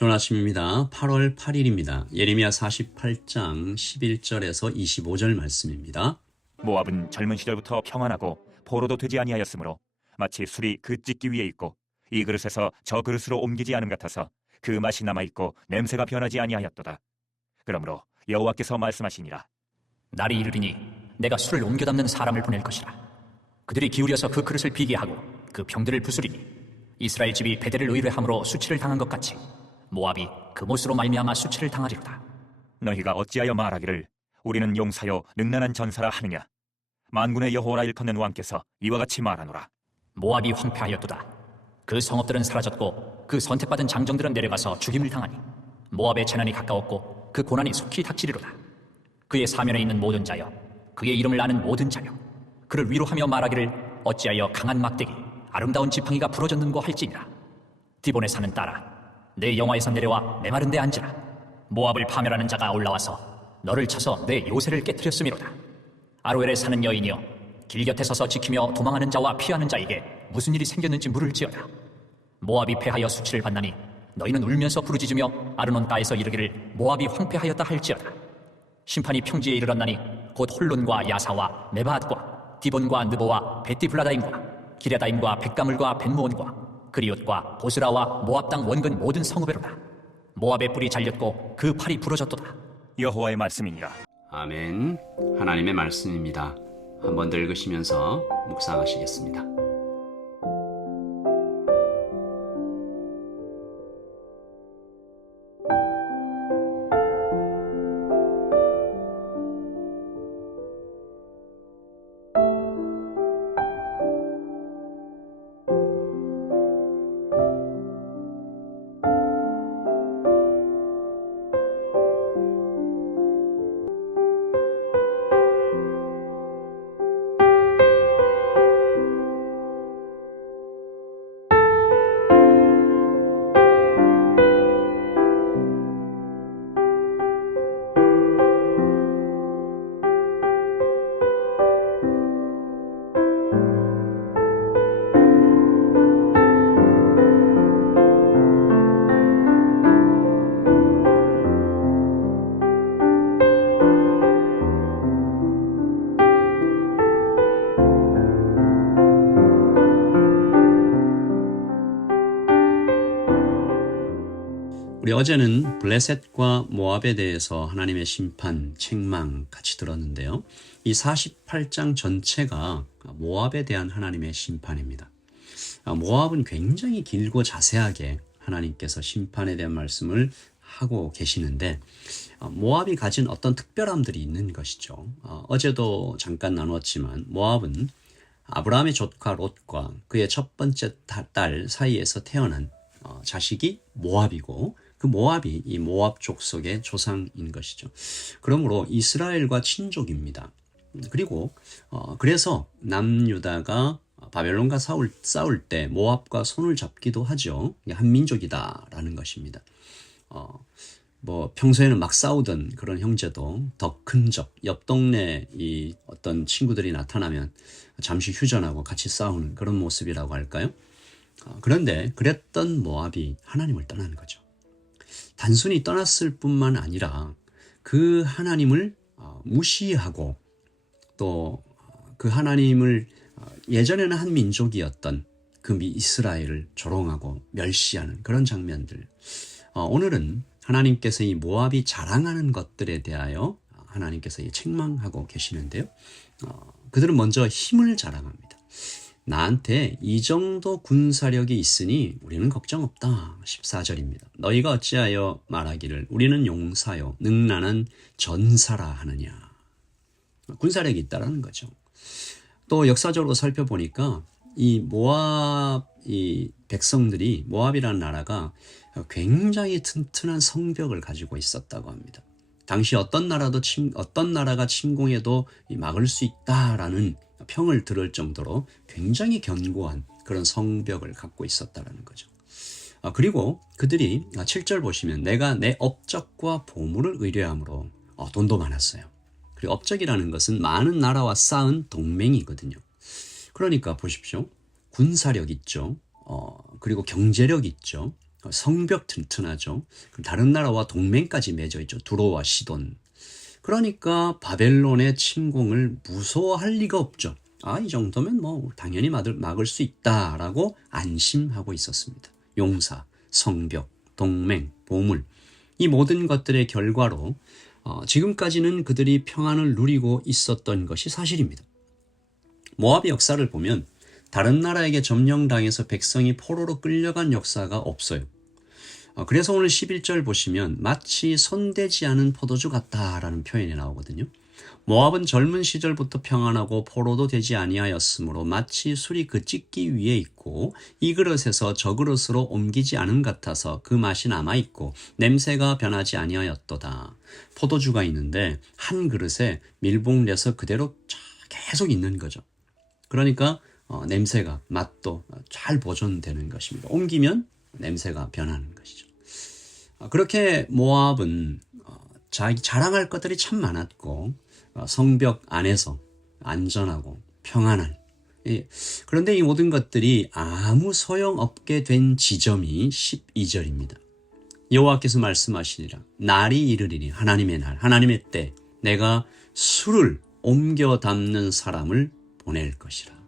좋은 아침입니다. 8월 8일입니다. 예레미야 48장 11절에서 25절 말씀입니다. 모압은 젊은 시절부터 평안하고 포로도 되지 아니하였으므로 마치 술이 그 찢기 위에 있고 이 그릇에서 저 그릇으로 옮기지 않음 같아서 그 맛이 남아있고 냄새가 변하지 아니하였도다. 그러므로 여호와께서 말씀하시니라. 날이 이르리니 내가 술을 옮겨 담는 사람을 보낼 것이라. 그들이 기울여서 그 그릇을 비게 하고 그 병들을 부수리니 이스라엘 집이 베델을 의뢰함으로 수치를 당한 것 같이 모압이 그 못으로 말미암아 수치를 당하리로다. 너희가 어찌하여 말하기를 우리는 용사요 능란한 전사라 하느냐. 만군의 여호와라 일컫는 왕께서 이와 같이 말하노라. 모압이 황폐하였도다. 그 성읍들은 사라졌고 그 선택받은 장정들은 내려가서 죽임을 당하니 모압의 재난이 가까웠고 그 고난이 속히 닥치리로다. 그의 사면에 있는 모든 자여, 그의 이름을 아는 모든 자여, 그를 위로하며 말하기를 어찌하여 강한 막대기 아름다운 지팡이가 부러졌는고 할지니라. 디본에 사는 딸아, 내 영화에서 내려와 메마른 데 앉으라. 모압을 파멸하는 자가 올라와서 너를 쳐서 내 요새를 깨뜨렸음이로다. 아로엘에 사는 여인이여, 길 곁에 서서 지키며 도망하는 자와 피하는 자에게 무슨 일이 생겼는지 물을지어다. 모압이 패하여 수치를 받나니 너희는 울면서 부르짖으며 아르논가에서 이르기를 모압이 황폐하였다 할지어다. 심판이 평지에 이르렀나니 곧 홀론과 야사와 메바앗과 디본과 느보와 베티블라다임과 기레다임과 백가물과 벤모온과 그리옷과 보스라와 모압 땅 원근 모든 성읍에로다. 모압의 뿔이 잘렸고 그 팔이 부러졌도다. 여호와의 말씀이니라. 아멘. 하나님의 말씀입니다. 한번 더 읽으시면서 묵상하시겠습니다. 우리 어제는 블레셋과 모압에 대해서 하나님의 심판, 책망 같이 들었는데요. 이 48장 전체가 모압에 대한 하나님의 심판입니다. 모압은 굉장히 길고 자세하게 하나님께서 심판에 대한 말씀을 하고 계시는데 모압이 가진 어떤 특별함들이 있는 것이죠. 어제도 잠깐 나누었지만 모압은 아브라함의 조카 롯과 그의 첫 번째 딸 사이에서 태어난 자식이 모압이고 그 모압이 이 모압 족속의 조상인 것이죠. 그러므로 이스라엘과 친족입니다. 그리고 그래서 남유다가 바벨론과 싸울 때 모압과 손을 잡기도 하죠. 한 민족이다라는 것입니다. 평소에는 막 싸우던 그런 형제도 더 큰 적, 옆 동네 이 어떤 친구들이 나타나면 잠시 휴전하고 같이 싸우는 그런 모습이라고 할까요? 그런데 그랬던 모압이 하나님을 떠나는 거죠. 단순히 떠났을 뿐만 아니라 그 하나님을 무시하고 또 그 하나님을 예전에는 한 민족이었던 그 이스라엘을 조롱하고 멸시하는 그런 장면들. 오늘은 하나님께서 이 모압이 자랑하는 것들에 대하여 하나님께서 책망하고 계시는데요. 그들은 먼저 힘을 자랑합니다. 나한테 이 정도 군사력이 있으니 우리는 걱정 없다. 14절입니다. 너희가 어찌하여 말하기를 우리는 용사요 능란한 전사라 하느냐. 군사력이 있다라는 거죠. 또 역사적으로 살펴보니까 이 모압 이 백성들이 모압이라는 나라가 굉장히 튼튼한 성벽을 가지고 있었다고 합니다. 당시 어떤 나라가 침공해도 막을 수 있다라는 평을 들을 정도로 굉장히 견고한 그런 성벽을 갖고 있었다라는 거죠. 그리고 그들이 7절 보시면 내가 내 업적과 보물을 의뢰함으로 돈도 많았어요. 그리고 업적이라는 것은 많은 나라와 쌓은 동맹이거든요. 그러니까 보십시오. 군사력 있죠. 그리고 경제력 있죠. 성벽 튼튼하죠. 다른 나라와 동맹까지 맺어 있죠. 두로와 시돈. 그러니까 바벨론의 침공을 무서워할 리가 없죠. 이 정도면 뭐 당연히 막을 수 있다라고 안심하고 있었습니다. 용사, 성벽, 동맹, 보물, 이 모든 것들의 결과로 지금까지는 그들이 평안을 누리고 있었던 것이 사실입니다. 모압의 역사를 보면 다른 나라에게 점령당해서 백성이 포로로 끌려간 역사가 없어요. 그래서 오늘 11절 보시면 마치 손대지 않은 포도주 같다라는 표현이 나오거든요. 모압은 젊은 시절부터 평안하고 포로도 되지 아니하였으므로 마치 술이 그 찢기 위에 있고 이 그릇에서 저 그릇으로 옮기지 않은 같아서 그 맛이 남아있고 냄새가 변하지 아니하였도다. 포도주가 있는데 한 그릇에 밀봉돼서 그대로 계속 있는 거죠. 그러니까 냄새가, 맛도 잘 보존되는 것입니다. 옮기면 냄새가 변하는 것이죠. 그렇게 모압은 자기 자랑할 것들이 참 많았고 성벽 안에서 안전하고 평안한, 그런데 이 모든 것들이 아무 소용없게 된 지점이 12절입니다. 여호와께서 말씀하시니라. 날이 이르리니, 하나님의 날, 하나님의 때, 내가 술을 옮겨 담는 사람을 보낼 것이라.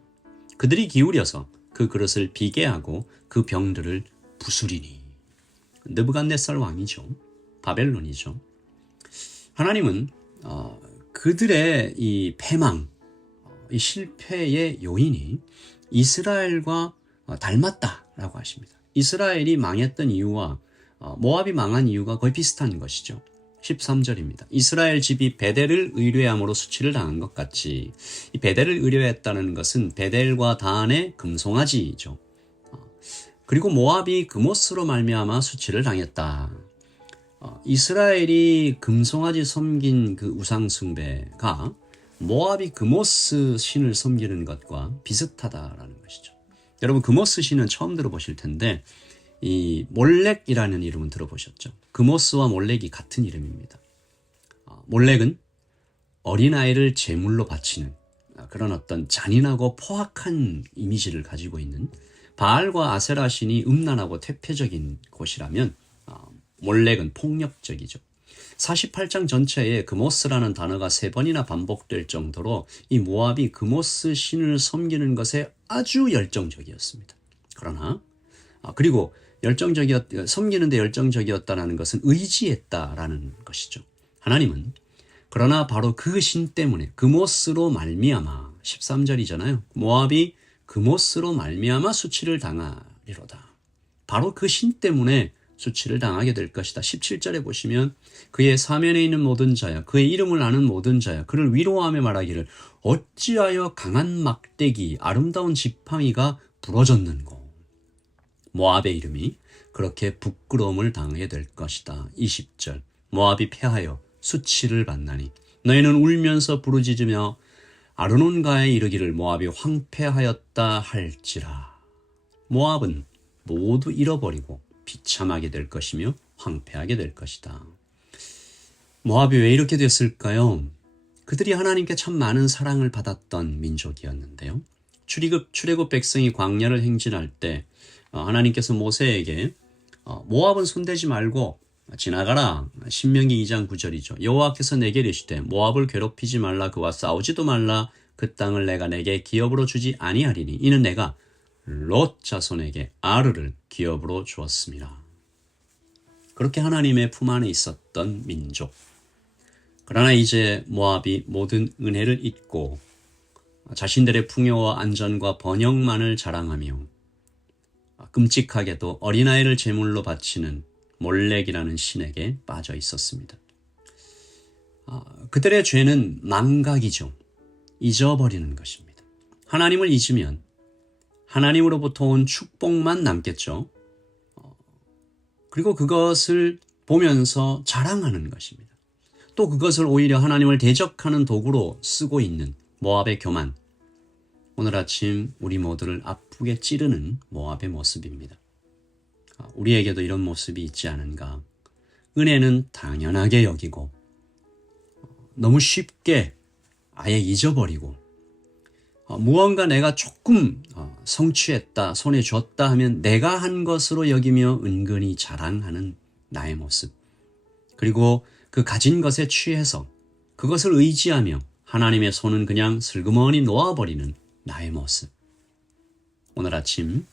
그들이 기울여서 그 그릇을 비게 하고 그 병들을 부수리니. 느부갓네살 왕이죠. 바벨론이죠. 하나님은 그들의 이 패망, 이 실패의 요인이 이스라엘과 닮았다라고 하십니다. 이스라엘이 망했던 이유와 모압이 망한 이유가 거의 비슷한 것이죠. 13절입니다. 이스라엘 집이 베델을 의뢰함으로 수치를 당한 것 같이, 이 베델을 의뢰했다는 것은 베델과 단의 금송아지죠. 그리고 모압이 그모스로 말미암아 수치를 당했다. 이스라엘이 금송아지 섬긴 그 우상 숭배가 모압이 그모스 신을 섬기는 것과 비슷하다라는 것이죠. 여러분, 그모스 신은 처음 들어보실 텐데 이 몰렉이라는 이름은 들어보셨죠? 그모스와 몰렉이 같은 이름입니다. 몰렉은 어린아이를 제물로 바치는 그런 어떤 잔인하고 포악한 이미지를 가지고 있는, 바알과 아세라 신이 음란하고 퇴폐적인 곳이라면 몰렉은 폭력적이죠. 48장 전체에 그모스라는 단어가 3번이나 반복될 정도로 이 모압이 그모스 신을 섬기는 것에 아주 열정적이었습니다. 그러나 그리고 섬기는데 열정적이었다는 것은 의지했다라는 것이죠. 하나님은 그러나 바로 그 신 때문에 그모스로 말미암아, 13절이잖아요. 모압이 그모스로 말미암아 수치를 당하리로다. 바로 그 신 때문에 수치를 당하게 될 것이다. 17절에 보시면 그의 사면에 있는 모든 자야, 그의 이름을 아는 모든 자야, 그를 위로하며 말하기를 어찌하여 강한 막대기, 아름다운 지팡이가 부러졌는고. 모압의 이름이 그렇게 부끄러움을 당하게 될 것이다. 20절, 모압이 패하여 수치를 받나니 너희는 울면서 부르짖으며 아르논가에 이르기를 모압이 황폐하였다 할지라. 모압은 모두 잃어버리고 비참하게 될 것이며 황폐하게 될 것이다. 모압이 왜 이렇게 됐을까요? 그들이 하나님께 참 많은 사랑을 받았던 민족이었는데요. 출애굽 백성이 광야를 행진할 때 하나님께서 모세에게 모압은 손대지 말고 지나가라. 신명기 2장 9절이죠. 여호와께서 내게 이르시되 모압을 괴롭히지 말라, 그와 싸우지도 말라. 그 땅을 내가 내게 기업으로 주지 아니하리니 이는 내가 롯 자손에게 아르를 기업으로 주었습니다. 그렇게 하나님의 품 안에 있었던 민족. 그러나 이제 모압이 모든 은혜를 잊고 자신들의 풍요와 안전과 번영만을 자랑하며 끔찍하게도 어린아이를 제물로 바치는 몰렉이라는 신에게 빠져 있었습니다. 그들의 죄는 망각이죠. 잊어버리는 것입니다. 하나님을 잊으면 하나님으로부터 온 축복만 남겠죠. 그리고 그것을 보면서 자랑하는 것입니다. 또 그것을 오히려 하나님을 대적하는 도구로 쓰고 있는 모압의 교만. 오늘 아침 우리 모두를 아프게 찌르는 모압의 모습입니다. 우리에게도 이런 모습이 있지 않은가. 은혜는 당연하게 여기고 너무 쉽게 아예 잊어버리고 무언가 내가 조금 성취했다, 손에 쥐었다 하면 내가 한 것으로 여기며 은근히 자랑하는 나의 모습. 그리고 그 가진 것에 취해서 그것을 의지하며 하나님의 손은 그냥 슬그머니 놓아버리는 나의 모습. 오늘 아침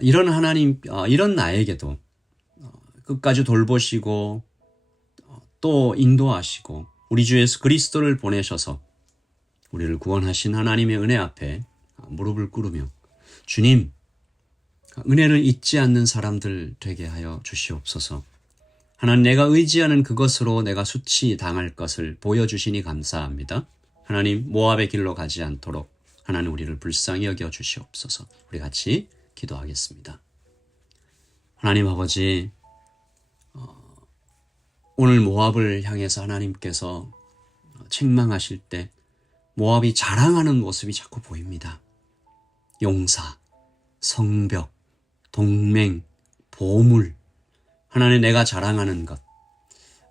이런 하나님, 이런 나에게도 끝까지 돌보시고 또 인도하시고 우리 주 예수 그리스도를 보내셔서 우리를 구원하신 하나님의 은혜 앞에 무릎을 꿇으며 주님, 은혜를 잊지 않는 사람들 되게 하여 주시옵소서. 하나님, 내가 의지하는 그것으로 내가 수치 당할 것을 보여주시니 감사합니다. 하나님, 모압의 길로 가지 않도록 하나님 우리를 불쌍히 여겨 주시옵소서. 우리 같이 기도하겠습니다. 하나님 아버지, 오늘 모압을 향해서 하나님께서 책망하실 때 모압이 자랑하는 모습이 자꾸 보입니다. 용사, 성벽, 동맹, 보물, 하나님 내가 자랑하는 것,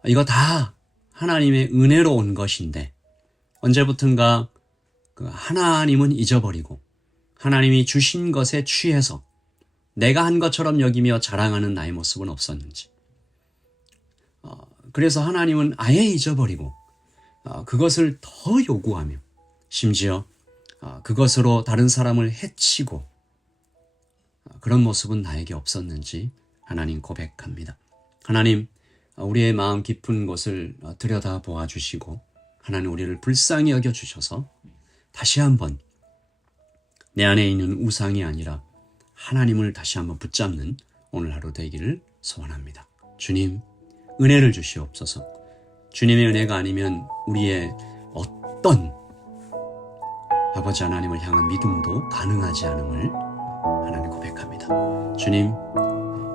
이거 다 하나님의 은혜로 온 것인데 언제부턴가 하나님은 잊어버리고 하나님이 주신 것에 취해서 내가 한 것처럼 여기며 자랑하는 나의 모습은 없었는지, 그래서 하나님은 아예 잊어버리고 그것을 더 요구하며 심지어 그것으로 다른 사람을 해치고 그런 모습은 나에게 없었는지 하나님 고백합니다. 하나님, 우리의 마음 깊은 곳을 들여다 보아주시고 하나님 우리를 불쌍히 여겨주셔서 다시 한번 내 안에 있는 우상이 아니라 하나님을 다시 한번 붙잡는 오늘 하루 되기를 소원합니다. 주님, 은혜를 주시옵소서. 주님의 은혜가 아니면 우리의 어떤 아버지 하나님을 향한 믿음도 가능하지 않음을 하나님 고백합니다. 주님,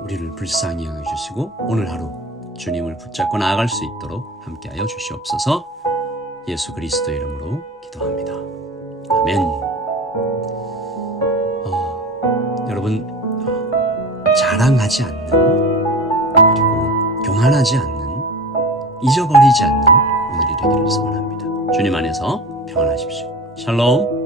우리를 불쌍히 여겨주시고 오늘 하루 주님을 붙잡고 나아갈 수 있도록 함께하여 주시옵소서. 예수 그리스도의 이름으로 기도합니다. 아멘. 여러분, 자랑하지 않는, 그리고 교만하지 않는, 잊어버리지 않는 오늘이 되기를 소원합니다. 주님 안에서 평안하십시오. 샬롬.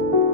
아.